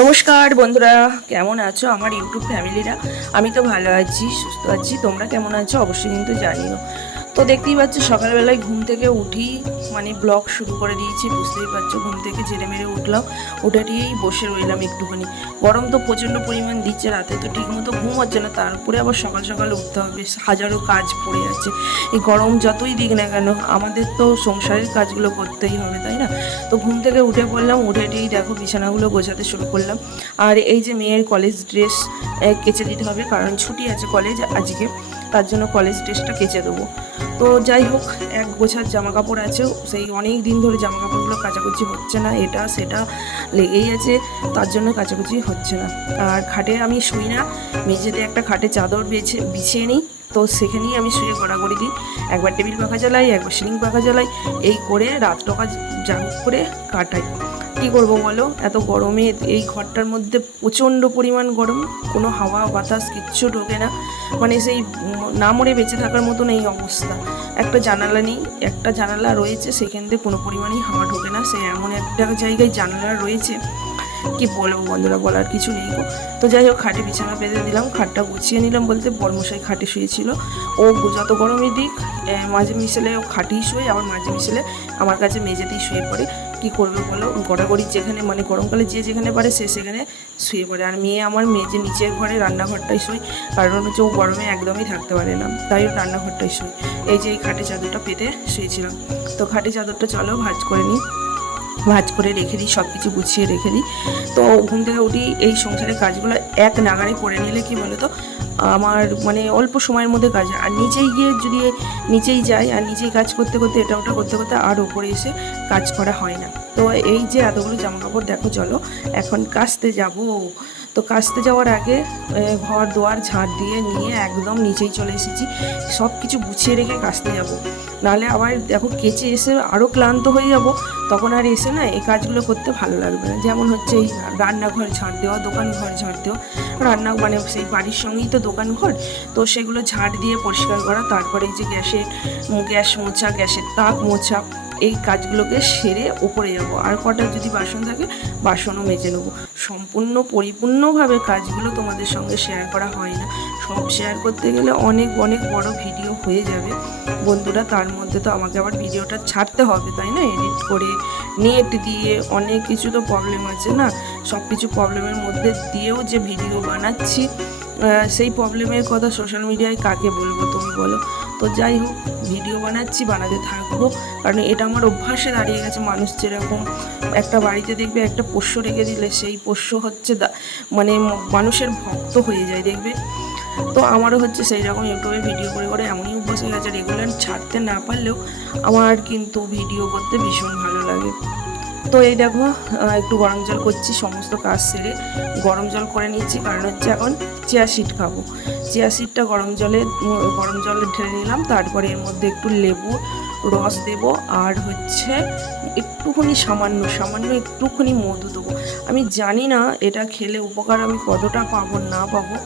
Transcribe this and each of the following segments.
নমস্কার বন্ধুরা, কেমন আছো আমার ইউটিউব ফ্যামিলিরা? আমি তো ভালো আছি, সুস্থ আছি। তোমরা কেমন আছো অবশ্যই কিন্তু জানিও। তো দেখতেই পাচ্ছ সকালবেলায় ঘুম থেকে উঠি ব্লগ শুরু করে দিয়েছি। বুঝতেই পারছো, ঘুম থেকে ঝেড়ে মেরে উঠলাম, উঠেটিয়েই বসে রইলাম একটুখানি। গরম তো প্রচণ্ড পরিমাণ দিচ্ছে, রাতে তো ঠিকমতো ঘুম হচ্ছে না, তারপরে আবার সকাল সকাল উঠতে হবে, হাজারো কাজ পড়ে আছে। এই গরম যতই দিক না কেন আমাদের তো সংসারের কাজগুলো করতেই হবে, তাই না? তো ঘুম থেকে উঠে পড়লাম, উঠেটিই দেখো বিছানাগুলো গোছাতে শুরু করলাম। আর এই যে মেয়ের কলেজ ড্রেস কেচে দিতে হবে, কারণ ছুটি আছে কলেজ আজকে, তার জন্য কলেজ ড্রেসটা কেচে দেবো। তো যাই হোক, এক গোছার জামা কাপড় আছে, সেই অনেক দিন ধরে জামা কাপড়গুলো কাচাকুচি হচ্ছে না, এটা সেটা লেগেই আছে, তার জন্য কাচাকুচি হচ্ছে না। আর খাটে আমি শুই না, মেঝেতে একটা খাটে চাদর বিছিয়ে নিই, তো সেখানেই আমি শুয়ে গড়াগড়ি দিই। একবার টেবিল পাখা জ্বালাই, একবার সিলিং পাখা জ্বালাই, এই করে রাতটা যা করে কাটাই। কী করবো বলো, এত গরমে এই ঘরটার মধ্যে প্রচণ্ড পরিমাণ গরম, কোনো হাওয়া বাতাস কিচ্ছু ঢোকে না, সেই না মরে বেঁচে থাকার মতন এই অবস্থা। একটা জানালা নেই, একটা জানালা রয়েছে, সেখান থেকে কোনো পরিমাণেই হাওয়া ঢোকে না, সে এমন একটা জায়গায় জানালা রয়েছে, কি বলবো বন্ধুরা, বলার কিছু নেই গো। তো যাই হোক, খাটে বিছানা পেতে দিলাম, খাটটা গুছিয়ে নিলাম, বলতে বর্মশাই খাটে শুয়েছিল। ও যত গরমই দিক মাঝে মিশেলে ও খাটেই শুয়ে, আবার মাঝে মিশেলে আমার কাছে মেঝেতেই শুয়ে পড়ে। কি করবে বলো, গড়াগড়ি যেখানে গরমকালে যে যেখানে পারে সে সেখানে শুয়ে পড়ে। আর মেয়ে আমার মেঝে নিচের ঘরে রান্নাঘরটাই শুই, কারণ হচ্ছে ও গরমে একদমই থাকতে পারে না, তাই ও রান্নাঘরটাই শুই। এই যে এই খাটে চাদরটা পেতে শুয়েছিলাম, তো খাটে চাদরটা চলো ভাঁজ করে নিই, ভাঁজ করে রেখে দিই, সব কিছু গুছিয়ে রেখে দিই। তো ঘুম থেকে উঠি, এই সংসারের কাজগুলো এক নাগাড়ে করে নিলে কি বলো তো, আমার অল্প সময়ের মধ্যে কাজ। আর নিচেই গিয়ে যদি নিচেই যাই আর নিচেই কাজ করতে করতে এটা ওটা করতে করতে আর ওপরে এসে কাজ করা হয় না। তো এই যে এতগুলো জামাকাপড় দেখো, চলো এখন কাচতে যাব। তো কাচতে যাওয়ার আগে ঘর দুয়ার ঝাঁট দিয়ে নিয়ে একদম নিচেই চলে এসেছি, সব কিছু গুছিয়ে রেখে কাচতে যাব। নাহলে আবার দেখো কেচে এসে আরও ক্লান্ত হয়ে যাব, তখন আর এসে না এই কাজগুলো করতে ভালো লাগবে না। যেমন হচ্ছে এই রান্নাঘর ঝাঁট দেওয়া, দোকান ঘর ঝাঁট দেওয়া, রান্না সেই বাড়ির সঙ্গেই তো দোকান ঘর, তো সেগুলো ঝাঁট দিয়ে পরিষ্কার করা, তারপরে এই যে গ্যাস মোছা, গ্যাসের তাক মোছা, এই কাজগুলোকে সেরে ওপরে যাব। আর কটা যদি বাসন থাকে বাসনও মেজে নেবো। সম্পূর্ণ পরিপূর্ণভাবে কাজগুলো তোমাদের সঙ্গে শেয়ার করা হয় না, সব শেয়ার করতে গেলে অনেক অনেক বড় ভিডিও হয়ে যাবে বন্ধুরা। তার মধ্যে তো আমাকে আবার ভিডিওটা ছাড়তে হবে, তাই না? এডিট করে নেট দিয়ে অনেক কিছু তো প্রবলেম আছে না, সব কিছু প্রবলেমের মধ্যে দিয়েও যে ভিডিও বানাচ্ছি, সেই প্রবলেমের কথা সোশ্যাল মিডিয়ায় কাকে বলবো তুমি বলো? তো যাই হোক, ভিডিও বানাচ্ছি, বানাতে থাকবো, কারণ এটা আমার অভ্যাসে দাঁড়িয়ে গেছে। মানুষ যেরকম একটা বাড়িতে দেখবে একটা পোষ্য রেখে দিলে সেই পোষ্য হচ্ছে মানুষের ভক্ত হয়ে যায় দেখবে, তো আমারও হচ্ছে সেই রকম ইউটিউবে ভিডিও করে করে এমনই অভ্যাস হয়ে গেছে, রেগুলার ছাড়তে না পারলেও আমার কিন্তু ভিডিও করতে ভীষণ ভালো লাগে। তো এই দেখো, একটু গরম জল করছি, সমস্ত কাজ সেরে গরম জল করে নিচ্ছি, কারণ হচ্ছে এখন চিয়া সিড খাবো। চিয়া সিডটা গরম জলে ঢেলে নিলাম, তারপরে এর মধ্যে একটু লেবু রস দেব, আর হচ্ছে একটুখানি সামান্য একটুখানি মধু দেবো। আমি জানি না এটা খেলে উপকার আমি কতটা পাবো না পাবো,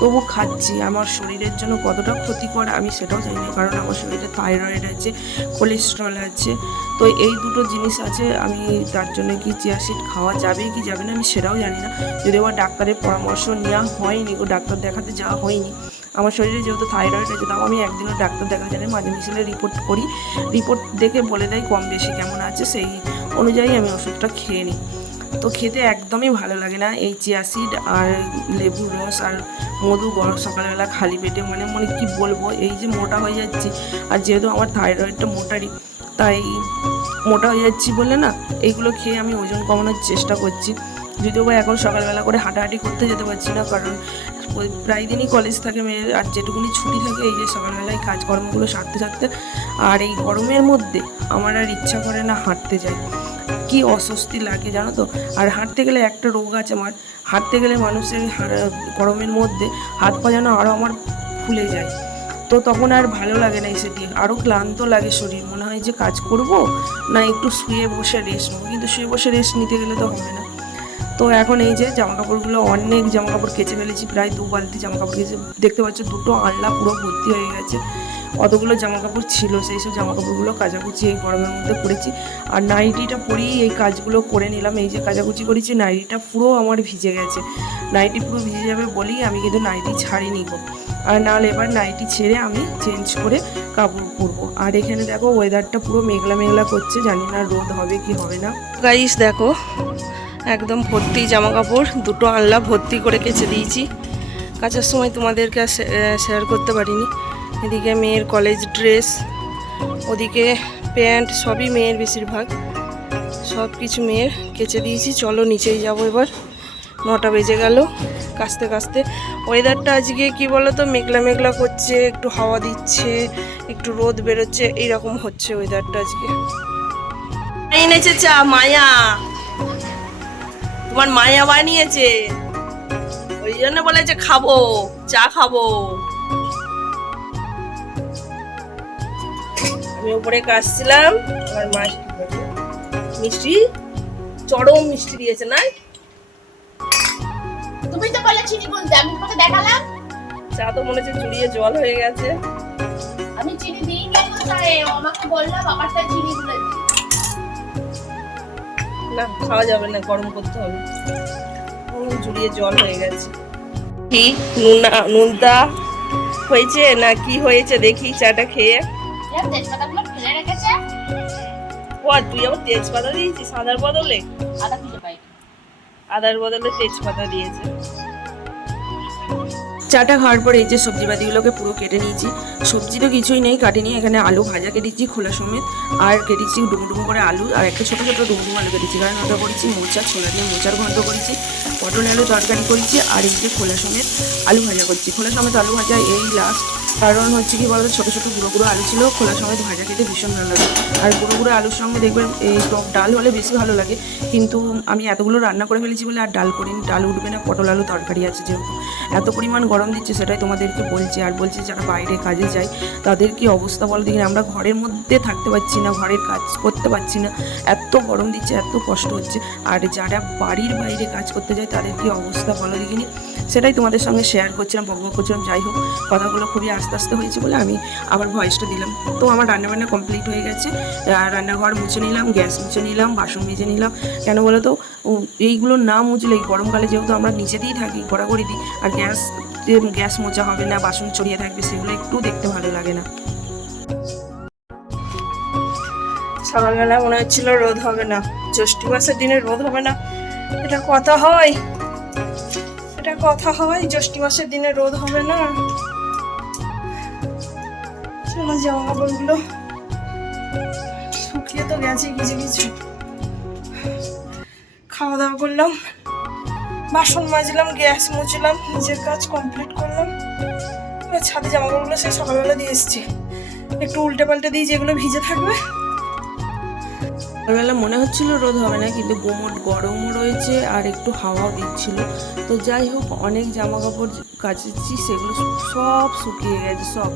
তবু খাচ্ছি। আমার শরীরের জন্য কতটা ক্ষতিকর আমি সেটাও জানি না, কারণ আমার শরীরে থাইরয়েড আছে, কোলেস্ট্রল আছে, তো এই দুটো জিনিস আছে। আমি তার জন্য কি চিয়া সিড খাওয়া যাবে কি যাবে না আমি সেটাও জানি না, যদিও বা ডাক্তারের পরামর্শ নেওয়া হয়নি, ডাক্তার দেখাতে যাওয়া হয়নি। আমার শরীরে যেহেতু থাইরয়েড আছে, তাও আমি একদিনও ডাক্তার দেখা জানি, মাঝে মিশিয়ে রিপোর্ট করি, রিপোর্ট দেখে বলে দেয় কম বেশি কেমন আছে, সেই অনুযায়ী আমি ওষুধটা খেয়ে নিই। তো খেতে একদমই ভালো লাগে না এই চিয়া সিড আর লেবুর রস আর মধু সকালবেলা খালি পেটে, কি বলবো, এই যে মোটা হয়ে যাচ্ছি, আর যেহেতু আমার থাইরয়েডটা মোটারই, তাই মোটা হয়ে যাচ্ছি বলে না এইগুলো খেয়ে আমি ওজন কমানোর চেষ্টা করছি। যদিও বা এখন সকালবেলা করে হাঁটাহাঁটি করতে যেতে পারছি না, কারণ প্রায় দিনই কলেজ থাকে মেয়ের, আর যেটুকুনি ছুটি থাকে এই যে সকালবেলায় কাজকর্মগুলো সারতে আর এই গরমের মধ্যে আমার আর ইচ্ছা করে না হাঁটতে যাই, কি অস্বস্তি লাগে জানো তো। আর হাঁটতে গেলে একটা রোগ আছে আমার, হাঁটতে গেলে মানুষের গরমের মধ্যে হাত পা যেন আরও আমার ফুলে যায়, তো তখন আর ভালো লাগে না, সেটি আরও ক্লান্ত লাগে শরীর, মনে হয় যে কাজ করব না একটু শুয়ে বসে রেস্ট নেবো, কিন্তু শুয়ে বসে রেস্ট নিতে গেলে তো হবে না। তো এখন এই যে জামা কাপড়গুলো, অনেক জামা কাপড় কেচে ফেলেছি, প্রায় 2 বালতি জামা কাপড় কেচে, দেখতে পাচ্ছ 2টো আনলা পুরো ভর্তি হয়ে গেছে। অতগুলো জামা কাপড় ছিল, সেই সব জামা কাপড়গুলো কাচাকুচি এই গরমের মধ্যে করেছি। আর নাইটিটা পরেই এই কাজগুলো করে নিলাম। এই যে কাচাকুচি করেছি, নাইটিটা পুরো আমার ভিজে গেছে। নাইটি পুরো ভিজে যাবে বলেই আমি কিন্তু নাইটি ছাড়িনি গো। আর নাহলে এবার নাইটি ছেড়ে আমি চেঞ্জ করে কাপড় পরবো। আর এখানে দেখো ওয়েদারটা পুরো মেঘলা মেঘলা করছে, জানি না রোদ হবে কি হবে না। গাইস দেখো একদম ভর্তি জামা কাপড়, 2টো আনলা ভর্তি করে কেচে দিয়েছি। কাচার সময় তোমাদেরকে শেয়ার করতে পারিনি। এদিকে মেয়ের কলেজ ড্রেস, ওদিকে প্যান্ট, সবই মেয়ের, বেশিরভাগ সব কিছু মেয়ের কেচে দিয়েছি। চলো নিচেই যাবো এবার, 9টা বেজে গেল। কাচতে কাচতে ওয়েদারটা আজকে কি বলো তো, মেঘলা মেঘলা করছে, একটু হাওয়া দিচ্ছে, একটু রোদ বেরোচ্ছে, এইরকম হচ্ছে ওয়েদারটা আজকে। এনেছে চা মায়া, তোমার মায়া বানিয়েছে, ওই জন্য বলেছে খাবো, চা খাবো। আমি উপরে কাশছিলাম, আমার মা মিষ্টি, চরম মিষ্টি দিয়েছে না? তুমি তো বলে চিনি বলতে, আমি তোমাকে দেখালাম। চা তো মনে হচ্ছে চুড়িয়ে জল হয়ে গেছে। আমি চিনি দিইনি তো চায়ে, আমাকে বললাম বাবারটা চিনি গুলে দি। না খাওয়া যাবে না, গরম করতে হবে। জুড়িয়ে জল হয়ে গেছে। কি নুনটা হয়েছে না কি হয়েছে দেখি চাটা খেয়ে। তেজপাতাগুলো ফেলে রেখেছে। ও তুই আবার তেজপাতা দিয়েছিস আদার বদলে? আদা খুঁজে পাই, আদার বদলে তেজপাতা দিয়েছে। চাটা খাওয়ার পরে এই যে সবজিপাতিগুলোকে পুরো কেটে নিয়েছি। সবজি তো কিছুই নেই, কাটিনি। এখানে আলু ভাজা কেটেছি খোলা সমেত, আর কেটেছি ডুমো ডুমো করে আলু, আর একটা ছোটো ছোটো ডুমো ডুমো আলু কেটেছি। কারণ ওটা করেছি মোচা, ছোলা দিয়ে মোচার ঘন্ট করেছি, পটল আলু তরকারি করেছি, আর এই যে খোলা সমেত আলু ভাজা করছি। খোলা সমেত আলু ভাজা এই লাস্ট, কারণ হচ্ছে কি বলতো, ছোটো ছোটো গুঁড়ো গুঁড়ো আলু ছিল, খোলা সমেত ভাজা খেতে ভীষণ ভালো লাগে। আর গুঁড়ো গুঁড়ো আলুর সঙ্গে দেখবেন এই টক ডাল হলে বেশি ভালো লাগে, কিন্তু আমি এতগুলো রান্না করে ফেলেছি বলে আর ডাল করিনি। ডাল উঠবে না, পটল আলু তরকারি আছে যেহেতু। এত পরিমাণ গরম দিচ্ছে সেটাই তোমাদেরকে বলছি। আর বলছি যারা বাইরে কাজে যায় তাদের কি অবস্থা বলো দেখি। আমরা ঘরের মধ্যে থাকতে পারছি না, ঘরের কাজ করতে পারছি না, এত গরম দিচ্ছে, এত কষ্ট হচ্ছে। আর যারা বাড়ির বাইরে কাজ করতে যায় তাদের কি অবস্থা বলো দেখিনি, সেটাই তোমাদের সঙ্গে শেয়ার করছিলাম, বকবক করছিলাম। যাই হোক, কথাগুলো খুবই আস্তে আস্তে হয়েছে বলে আমি আবার ভয়েসটা দিলাম। তো আমার রান্নাবান্না কমপ্লিট হয়ে গেছে। রান্নাঘর মুছে নিলাম, গ্যাস মুছে নিলাম, বাসন মেজে নিলাম। কেন বলো তো, এইগুলো না মুছলে এই গরমকালে যেহেতু আমরা নিচেতেই থাকি, ঘোরাঘুরি দিই, আর গ্যাস মোছা হবে না, বাসন ছড়িয়ে থাকবে, সেগুলো একটু দেখতে ভালো লাগে না। সকালবেলা মনে হচ্ছিল রোদ হবে না, জ্যৈষ্ঠী মাসের দিনে রোদ হবে না, এটা কথা হয়? এটা কথা হয়? জ্যৈষ্ঠী মাসের দিনে রোদ হবে না? চলো জামা কাপড়গুলো শুকিয়ে তো গেছে কিছু কিছু। খাওয়া দাওয়া করলাম, বাসন মাজলাম, গ্যাস মুছলাম, নিজের কাজ কমপ্লিট করলাম। এবার ছাদে জামা কাপড়গুলো সেই সকালবেলা দিয়ে এসেছি, একটু উল্টে পাল্টে দিই যেগুলো ভিজে থাকবে। সকালবেলা মনে হচ্ছিল রোদ হবে না, কিন্তু গুমোট গরমও রয়েছে আর একটু হাওয়াও দিচ্ছিল। তো যাই হোক, অনেক জামা কাপড় কাচেছি, সেগুলো সব শুকিয়ে গেছে সব।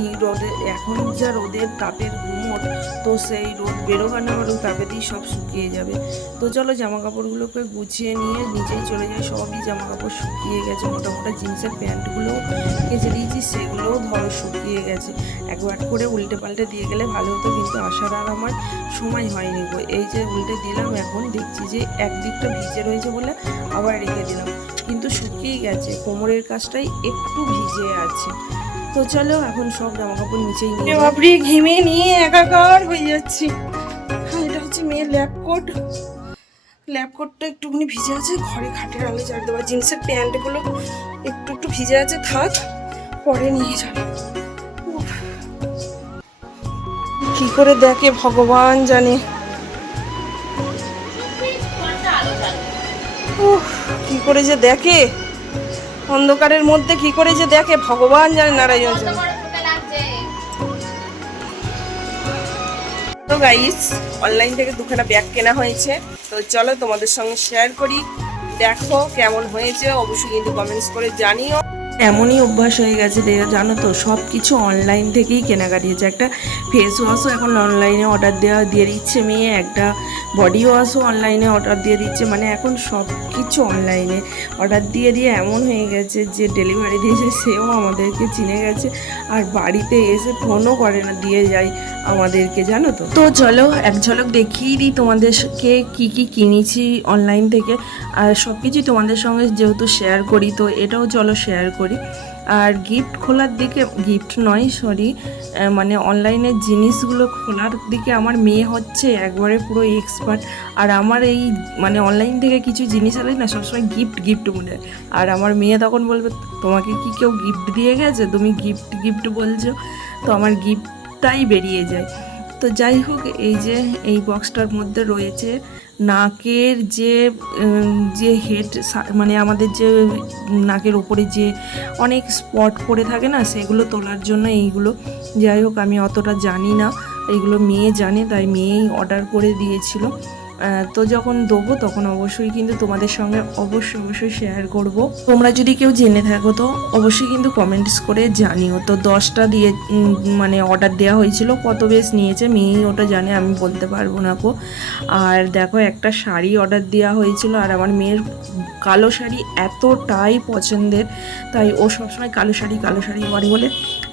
এই রোদে এখন যা রোদের তাপের গুমোট, তো সেই রোদ বেরোবার না বেরোক তাপেতেই সব শুকিয়ে যাবে। তো চলো জামা কাপড়গুলোকে গুছিয়ে নিয়ে নিচেই চলে যাই। সবই জামা কাপড় শুকিয়ে গেছে, মোটামোটা জিন্সের প্যান্টগুলোও কেচে দিয়েছি, সেগুলোও ধরো শুকিয়ে গেছে। একবার করে উল্টে পাল্টে দিয়ে গেলে ভালো হতো, কিন্তু আসার আর আমার সময় হয়নি গো। এই যে উল্টে দিলাম, এখন দেখছি যে একদিকটা ভিজে রয়েছে বলে আবার রেখে দিলাম, কিন্তু শুকিয়ে গেছে, কোমরের কাজটাই একটু ভিজে আছে। তো চলো এখন সব জামা কাপড় নিচেই নিয়ে বাপরি ঘেমে নিয়ে একাকার হয়ে যাচ্ছি। এটা হচ্ছে মেয়ের ল্যাবকোট, ল্যাবকোটটা একটুখানি ভিজে আছে, ঘরে খাটের আলো ঝাড় দেওয়া। জিন্সের প্যান্টগুলো একটু একটু ভিজে আছে, থাক, পরে নিয়ে যাবে। কি করে দেখে ভগবান জানে, কি করে যে দেখে অন্ধকারের মধ্যে, কি করে যে দেখে ভগবান জানে, নারায়ণ জানে। তো গাইস, অনলাইন থেকে 2খানা ব্যাগ কেনা হয়েছে, তো চলো তোমাদের সঙ্গে শেয়ার করি। দেখো কেমন হয়েছে, অবশ্যই কিন্তু কমেন্টস করে জানিও। এমনই অভ্যাস হয়ে গেছে জানো তো, সব কিছু অনলাইন থেকেই কেনাকাটি হচ্ছে। একটা ফেস ওয়াশও এখন অনলাইনে অর্ডার দিয়ে দিচ্ছে মেয়ে, একটা বডি ওয়াশও অনলাইনে অর্ডার দিয়ে দিচ্ছে, মানে এখন সব কিছু অনলাইনে অর্ডার দিয়ে এমন হয়ে গেছে যে ডেলিভারি দিয়েছে সেও আমাদেরকে চিনে গেছে, আর বাড়িতে এসে ফোনও করে না, দিয়ে যায় আমাদেরকে, জানো তো। তো চলো এক ঝলক দেখিয়ে দিই তোমাদেরকে কি কি কিনেছি অনলাইন থেকে, আর সব কিছুই তোমাদের সঙ্গে যেহেতু শেয়ার করি, তো এটাও চলো শেয়ার করি। আর গিফট খোলার দিকে, গিফট নয় সরি, মানে অনলাইনের জিনিসগুলো খোলার দিকে আমার মেয়ে হচ্ছে একবারে পুরো এক্সপার্ট। আর আমার এই মানে অনলাইন থেকে কিছু জিনিস আনলে না সবসময় গিফট গিফট মনে হয়, আর আমার মেয়ে তখন বলবে তোমাকে কি কেউ গিফট দিয়ে গেছে, তুমি গিফট গিফট বলছো, তো আমার গিফটটাই বেরিয়ে যায়। তো যাই হোক, এই যে এই বক্সটার মধ্যে রয়েছে নাকের যে হেড, মানে আমাদের যে নাকের ওপরে যে অনেক স্পট পড়ে থাকে না, সেগুলো তোলার জন্য এইগুলো। যাই হোক, আমি অতটা জানি না, এইগুলো মেয়ে জানে, তাই মেয়েই অর্ডার করে দিয়েছিল। তো যখন দেবো তখন অবশ্যই কিন্তু তোমাদের সঙ্গে অবশ্যই শেয়ার করব। তোমরা যদি কেউ জেনে থাকো তো অবশ্যই কিন্তু কমেন্টস করে জানিও। তো 10টা দিয়ে মানে অর্ডার দেওয়া হয়েছিল, কত বেশ নিয়েছে মেয়েই ওটা জানে, আমি বলতে পারবো না কো। আর দেখো একটা শাড়ি অর্ডার দেওয়া হয়েছিল, আর আমার মেয়ের কালো শাড়ি এতটাই পছন্দের, তাই ও সবসময় কালো শাড়ি পরে বলে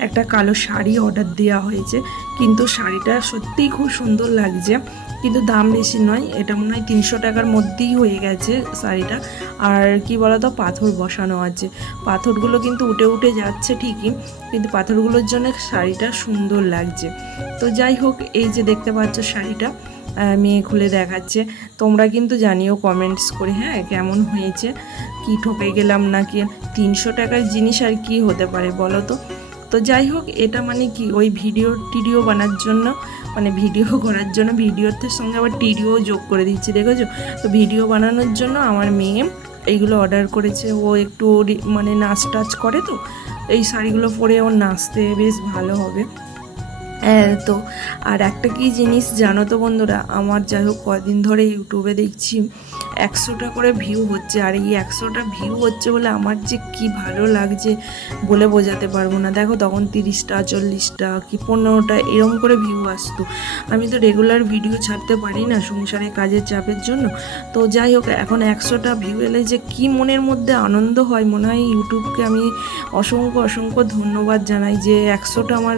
একটা কালো শাড়ি অর্ডার দেওয়া হয়েছে। কিন্তু শাড়িটা সত্যিই খুব সুন্দর লাগছে, কিন্তু দাম বেশি নয়, এটা মনে হয় 300 টাকার মধ্যেই হয়ে গেছে শাড়িটা। আর কি বলতো, পাথর বসানো আছে, পাথরগুলো কিন্তু উঠে উঠে যাচ্ছে ঠিকই, কিন্তু পাথরগুলোর জন্য শাড়িটা সুন্দর লাগছে। তো যাই হোক, এই যে দেখতে পাচ্ছ শাড়িটা মেয়ে খুলে দেখাচ্ছে, তোমরা কিন্তু জানিও কমেন্টস করে হ্যাঁ কেমন হয়েছে, কি ঠকে গেলাম নাকি। 300 টাকার জিনিস আর কি হতে পারে বলো তো। তো যাই হোক, এটা মানে কি ওই টিডিও বানার জন্য, মানে ভিডিও করার জন্য, ভিডিওর সঙ্গে আবার টিডিও যোগ করে দিচ্ছি, দেখেছো তো। ভিডিও বানানোর জন্য আমার মেয়ে এইগুলো অর্ডার করেছে। ও একটু মানে নাচ টাচ করে, তো এই শাড়িগুলো পরে ওর নাচতে বেশ ভালো হবে। তো আর একটা কি জিনিস জানো তো বন্ধুরা, আমার যাই হোক কদিন ধরে ইউটিউবে দেখছি 100টা করে ভিউ হচ্ছে, আর এই 100টা ভিউ হচ্ছে বলে আমার যে কি ভালো লাগছে বলে বোঝাতে পারবো না। দেখো তখন 30টা 40টা কি 15টা এরম করে ভিউ আসতো। আমি তো রেগুলার ভিডিও ছাড়তে পারি না সংসারে কাজের চাপের জন্য। তো যাই হোক, এখন 100টা ভিউ এলে যে কি মনের মধ্যে আনন্দ হয়, মনে হয় ইউটিউবকে আমি অসংখ্য ধন্যবাদ জানাই যে 100টা আমার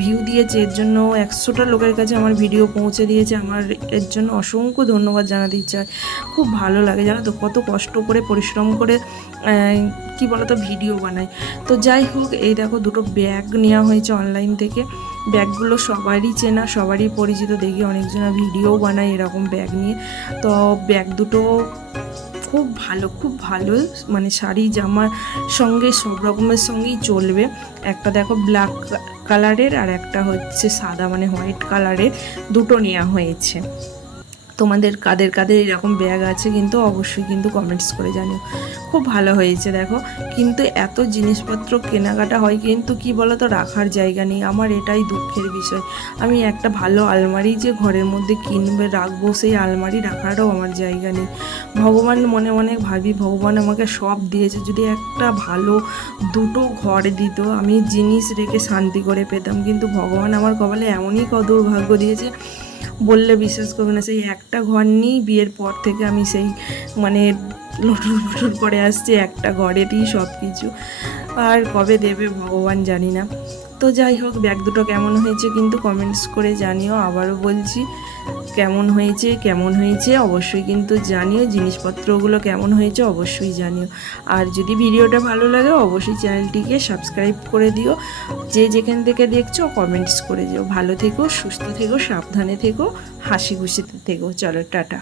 ভিউ দিয়েছে, এর জন্য 100টা লোকের কাছে আমার ভিডিও পৌঁছে দিয়েছে, আমার এর জন্য অসংখ্য ধন্যবাদ জানাতে ইচ্ছা হয়। খুব ভালো লাগে জানো তো, কত কষ্ট করে পরিশ্রম করে কি বলতো ভিডিও বানাই। তো যাই হোক, এই দেখো দুটো ব্যাগ নেওয়া হয়েছে অনলাইন থেকে। ব্যাগগুলো সবারই চেনা, সবারই পরিচিত, দেখি অনেকজনা ভিডিও বানায় এরকম ব্যাগ নিয়ে। তো ব্যাগ দুটো খুব ভালো, মানে শাড়ি জামার সঙ্গে সব রকমের সঙ্গেই চলবে। একটা দেখো ব্ল্যাক কালারের, আর একটা হচ্ছে সাদা মানে হোয়াইট কালারের, দুটো নেওয়া হয়েছে। তোমাদের কাদের এরকম ব্যাগ আছে কিন্তু অবশ্যই কিন্তু কমেন্টস করে জানিও। খুব ভালো হয়েছে দেখো। কিন্তু এত জিনিসপত্র কেনাকাটা হয়, কিন্তু কি বলো তো রাখার জায়গা নেই, আমার এটাই দুঃখের বিষয়। আমি একটা ভালো আলমারি যে ঘরের মধ্যে কিনবে রাখবো, সেই আলমারি রাখারও আমার জায়গা নেই। ভগবান মনে মনে ভাবি, ভগবান আমাকে সব দিয়েছে, যদি একটা ভালো দুটো ঘর দিত আমি জিনিস রেখে শান্তি করে পেতাম, কিন্তু ভগবান আমার কপালে এমনই দুর্ভাগ্য দিয়েছে বললে বিশ্বাস করবে না। সেই একটা ঘর নিয়েই বিয়ের পর থেকে আমি সেই মানে লটুর করে আসছি, একটা ঘরেরই সব কিছু, আর কবে দেবে ভগবান জানি না। তো যাই হোক, ব্যাগ দুটো কেমন হয়েছে কিন্তু কমেন্টস করে জানিও। আবারও বলছি, কেমন হয়েছে অবশ্যই কিন্তু জানিও, জিনিসপত্রগুলো কেমন হয়েছে অবশ্যই জানিও। আর যদি ভিডিওটা ভালো লাগে অবশ্যই চ্যানেলটিকে সাবস্ক্রাইব করে দিও। যে যেখান থেকে দেখছো কমেন্টস করে দিও। ভালো থেকো, সুস্থ থেকো, সাবধানে থেকো, হাসি খুশিতে থেকো। চলো টাটা।